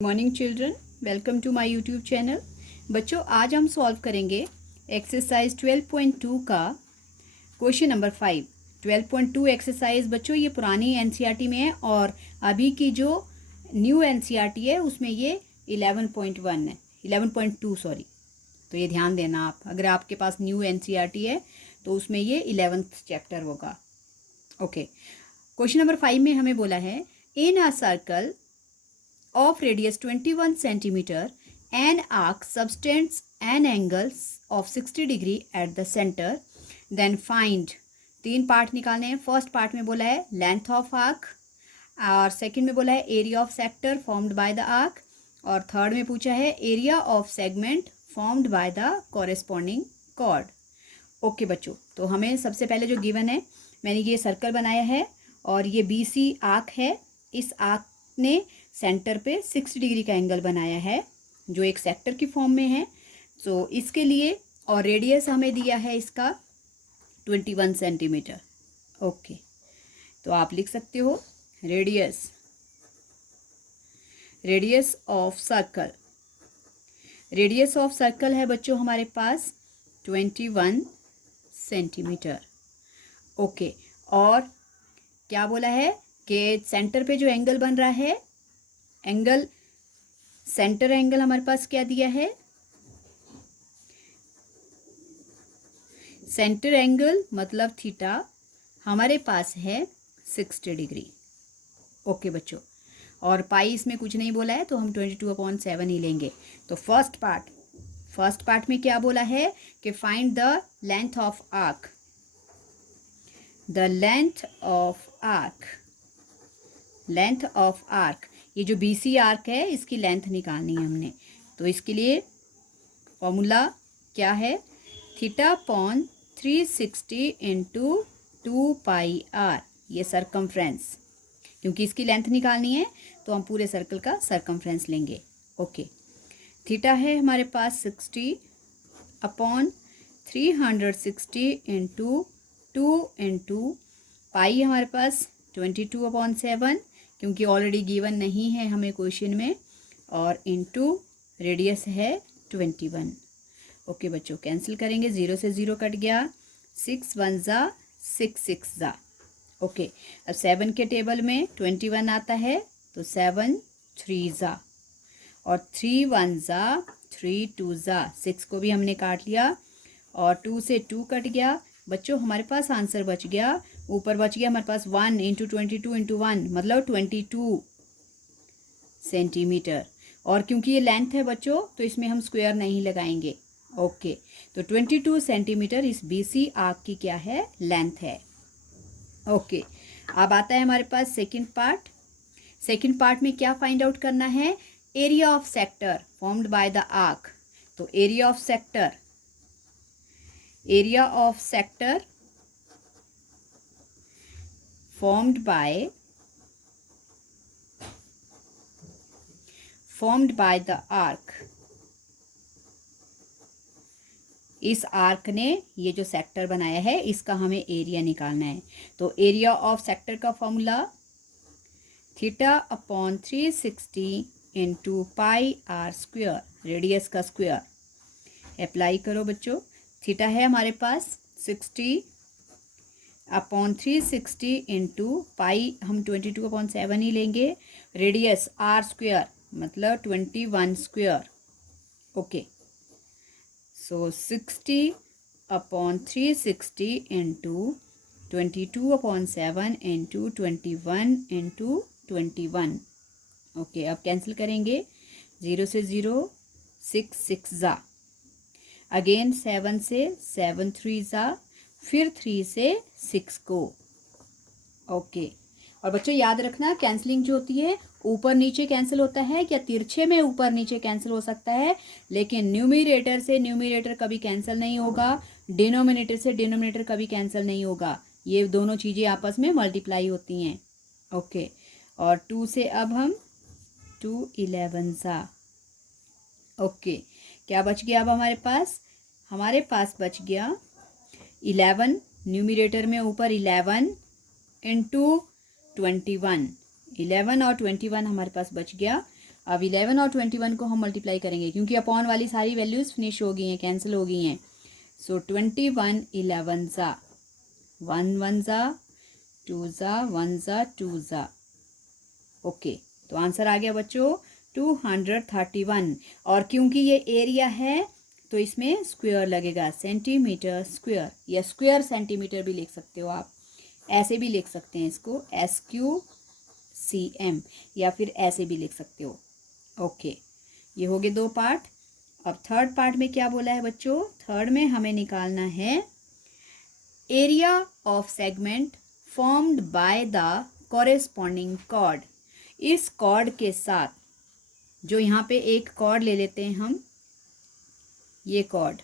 Morning children, welcome to my YouTube channel. बच्चों, आज हम सॉल्व करेंगे एक्सरसाइज 12.2 का क्वेश्चन नंबर 5। 12.2 एक्सरसाइज बच्चों ये पुरानी एनसीईआरटी में है और अभी की जो न्यू एनसीईआरटी है उसमें ये 11.1 है, 11.2 सॉरी। तो ये ध्यान देना आप, अगर आपके पास न्यू एनसीईआरटी है तो उसमें ये 11th चैप्टर होगा। ओके, क्वेश्चन नंबर 5 में हमें बोला है इन a circle of radius 21 centimeter, an arc subtends an angle of 60 degree at the center, then find। तीन पार्ट निकालने हैं। फर्स्ट पार्ट में बोला है लेंथ ऑफ आर्क, और सेकंड में बोला है area of sector formed by the arc, और थर्ड में पूछा है area of segment formed by the corresponding chord. Okay बच्चों, तो हमें सबसे पहले जो गिवन है, मैंने ये सर्कल बनाया है और ये BC आर्क है। इस आर्क ने सेंटर पे 60 डिग्री का एंगल बनाया है जो एक सेक्टर की फॉर्म में है। तो इसके लिए और रेडियस हमें दिया है इसका 21 सेंटीमीटर। ओके, तो आप लिख सकते हो radius of circle. Radius of circle है बच्चों हमारे पास 21 सेंटीमीटर। ओके, और क्या बोला है कि सेंटर पे जो एंगल बन रहा है, एंगल सेंटर एंगल हमारे पास क्या दिया है, सेंटर एंगल मतलब थीटा हमारे पास है 60 डिग्री। ओके बच्चों, और पाई इसमें कुछ नहीं बोला है तो हम 22/7 ही लेंगे। तो फर्स्ट पार्ट में क्या बोला है कि find the length of arc. The length of arc, ये जो BC आर्क है इसकी लेंथ निकालनी है हमने। तो इसके लिए फॉर्मूला क्या है, थीटा अपॉन 360 इंटू 2πr, ये सरकमफ्रेंस। क्योंकि इसकी लेंथ निकालनी है तो हम पूरे सर्कल का सरकमफ्रेंस लेंगे। ओके, थीटा है हमारे पास 60 अपॉन 360 इंटू 2 इंटू पाई हमारे पास 22/7, क्योंकि ऑलरेडी गिवन नहीं है हमें क्वेश्चन में, और इंटू रेडियस है 21। ओके बच्चों, कैंसिल करेंगे, 0 से 0 कट गया, 6 1 ज़ा 6 6 ज़ा। ओके, अब 7 के टेबल में 21 आता है तो 7 3 ज़ा, और 3 1 ज़ा 3 2 ज़ा, 6 को भी हमने काट लिया और 2 से 2 कट गया। बच्चों हमारे पास आंसर बच गया, ऊपर बच गया हमारे पास 1 इंटू 22 इंटू 1 मतलब 22 सेंटीमीटर। और क्योंकि ये लेंथ है बच्चों तो इसमें हम स्क्वायर नहीं लगाएंगे। ओके, तो 22 सेंटीमीटर इस BC आर्क की क्या है, लेंथ है। ओके, अब आता है हमारे पास सेकंड पार्ट में क्या फाइंड आउट करना है, area of sector formed by the arc. तो area of sector formed by the arc। इस आर्क ने ये जो सेक्टर बनाया है इसका हमें एरिया निकालना है। तो एरिया ऑफ सेक्टर का formula theta upon 360 into πr square, radius का स्क्वायर। अप्लाई करो बच्चों, थीटा है हमारे पास 60 अपॉन 360 इंटू पाई हम 22/7 ही लेंगे, रेडियस r स्क्वायर मतलब 21 स्क्वायर। ओके, सो 60 upon 360 into 22/7 into 21 into 21। Okay, अब कैंसिल करेंगे, 0 से 0 6 6 ज़ा, अगेन 7 से 7 3 ज़ा, फिर 3 से 6 को। ओके, और बच्चों याद रखना कैंसलिंग जो होती है ऊपर नीचे कैंसिल होता है, या तिरछे में ऊपर नीचे कैंसिल हो सकता है, लेकिन न्यूमरेटर से न्यूमरेटर कभी कैंसिल नहीं होगा, डिनोमिनेटर से डिनोमिनेटर कभी कैंसिल नहीं होगा। ये दोनों चीज़ें आपस में मल्टीप्लाई होती हैं। ओके, और 2 से अब हम 2 11 ज़ा। ओके, क्या बच गया, अब हमारे पास बच गया 11, न्यूमरेटर में ऊपर 11 इंटू 21, 11 और 21 हमारे पास बच गया अब 11 और 21 को हम मल्टीप्लाई करेंगे क्योंकि अपॉन वाली सारी वैल्यूज़ फिनिश हो गई हैं, कैंसिल हो गई हैं। सो 21 11 ज़ा 1 1 ज़ा 2 ज़ा 1 ज़ा 2 ज़ा। ओके, तो आंसर आ गया बच्चों 231। और क्योंकि ये एरिया है तो इसमें स्क्वायर लगेगा, सेंटीमीटर स्क्वायर, या स्क्वायर सेंटीमीटर भी लिख सकते हो आप, ऐसे भी लिख सकते हैं इसको SQCM, या फिर ऐसे भी लिख सकते हो। ओके, ये हो गए 2 पार्ट। अब थर्ड पार्ट में क्या बोला है बच्चों? थर्ड में हमें निकालना है area of segment formed by the corresponding chord. इस कॉर्ड के साथ, जो यहाँ पे एक कॉर्ड ले लेते हैं हम, ये कॉर्ड।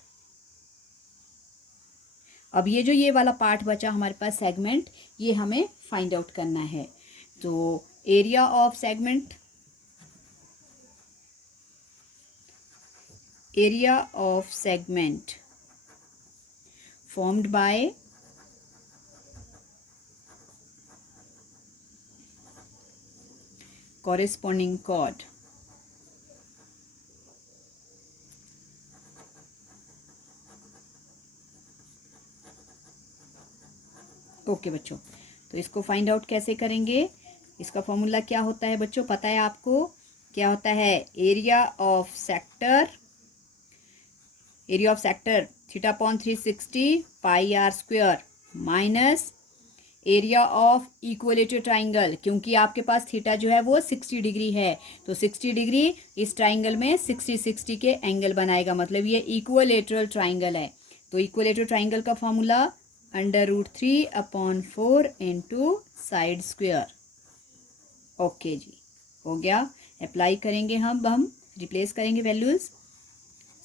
अब ये जो ये वाला पार्ट बचा हमारे पास सेगमेंट, ये हमें फाइंड आउट करना है। तो area of segment, area of segment formed bye corresponding chord। Okay बच्चों, तो इसको फाइंड आउट कैसे करेंगे? इसका फॉर्मूला क्या होता है बच्चों, पता है आपको? क्या होता है? Area of sector, area of sector theta upon 360 pi r square minus area of equilateral triangle, क्योंकि आपके पास थीटा जो है वो 60 डिग्री है, तो 60 डिग्री इस ट्राइंगल में 60 के एंगल बनाएगा, मतलब ये इक्वलेटरल ट्राइंगल है। तो इक्वलेटर ट्राइंगल का formula √3/4 into side square. Okay जी, हो गया। अप्लाई करेंगे हम रिप्लेस करेंगे वैल्यूज़।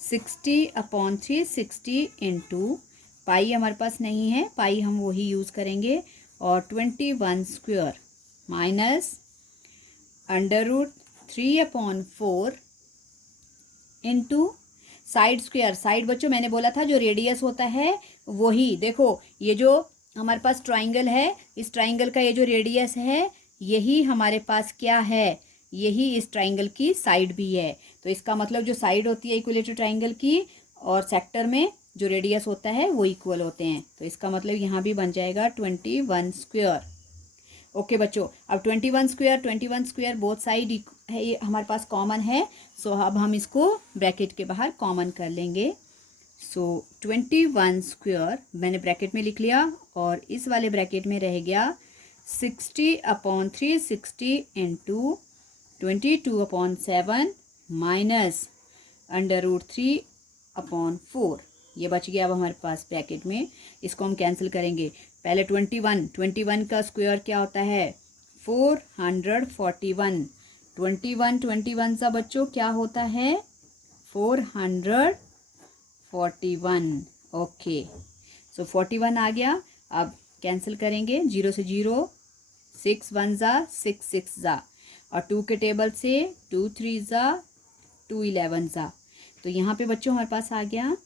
60/360 इंटू पाई हमारे पास नहीं है, पाई हम वही यूज़ करेंगे, और 21 square minus √3/4 into side square. Side बच्चों मैंने बोला था जो रेडियस होता है वही, देखो ये जो हमारे पास ट्राइंगल है, इस ट्राइंगल का ये जो रेडियस है यही हमारे पास क्या है, यही इस ट्राइंगल की साइड भी है। तो इसका मतलब जो साइड होती है इक्विलेटरल ट्राइंगल की और सेक्टर में जो रेडियस होता है वो इक्वल होते हैं, तो इसका मतलब यहाँ भी बन जाएगा 21 स्क्वायर। ओके बच्चों, अब 21 स्क्वायर बोथ साइड है, ये हमारे पास कॉमन है। सो अब हम इसको ब्रैकेट के बाहर कॉमन कर लेंगे। सो 21 स्क्वायर मैंने ब्रैकेट में लिख लिया, और इस वाले ब्रैकेट में रह गया 60/360 इंटू 22/7 माइनस √3/4, ये बच गया अब हमारे पास ब्रैकेट में। इसको हम कैंसिल करेंगे। पहले 21 का स्क्वायर क्या होता है? 441। 21 सा बच्चों क्या होता है? 441। ओके, सो 41 आ गया। अब कैंसिल करेंगे, 0 से 0, 6 1 ज़ा 6 6 ज़ा, और 2 के टेबल से 2 3 ज़ा 2 11 ज़ा। तो यहाँ पे बच्चों हमारे पास आ गया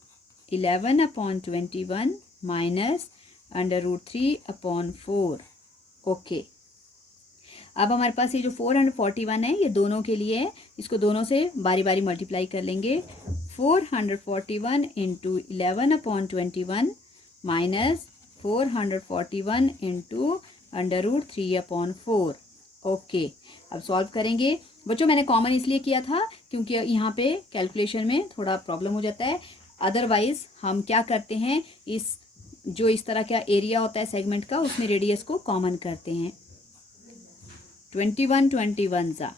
11/21 माइनस √3/4। ओके, अब हमारे पास ये जो 441 है ये दोनों के लिए है, इसको दोनों से बारी बारी मल्टीप्लाई कर लेंगे। 441 इंटू 11/21 माइनस 441 इंटू √3/4। ओके, अब सॉल्व करेंगे बच्चों। मैंने कॉमन इसलिए किया था क्योंकि यहाँ पे कैलकुलेशन में थोड़ा प्रॉब्लम हो जाता है, अदरवाइज हम क्या करते हैं, इस तरह का एरिया होता है सेगमेंट का, उसमें रेडियस को कॉमन करते हैं। 21 ज़ा,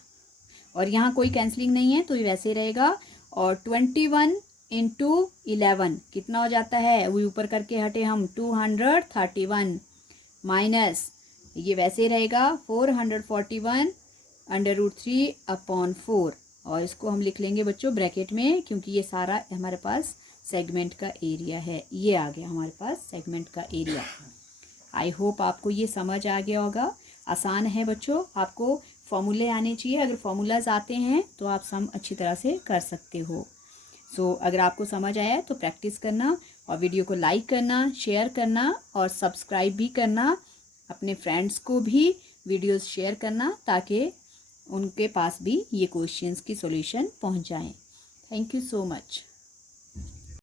और यहाँ कोई कैंसलिंग नहीं है तो ये वैसे रहेगा। और 21 इंटू 11 कितना हो जाता है, वो ऊपर करके हटे हम, 231 माइनस ये वैसे रहेगा 441 √3/4, और इसको हम लिख लेंगे बच्चों ब्रैकेट में, क्योंकि ये सारा हमारे पास सेगमेंट का एरिया है। ये आ गया हमारे पास सेगमेंट का एरिया। आई होप आपको ये समझ आ गया होगा। आसान है बच्चों, आपको फॉर्मूले आने चाहिए, अगर फॉर्मूलाज आते हैं तो आप सम अच्छी तरह से कर सकते हो। सो अगर आपको समझ आया तो प्रैक्टिस करना, और वीडियो को लाइक करना, शेयर करना, और सब्सक्राइब भी करना। अपने फ्रेंड्स को भी वीडियोस शेयर करना, ताकि उनके पास भी ये क्वेश्चंस की सॉल्यूशन पहुंच जाएं। Thank you so much.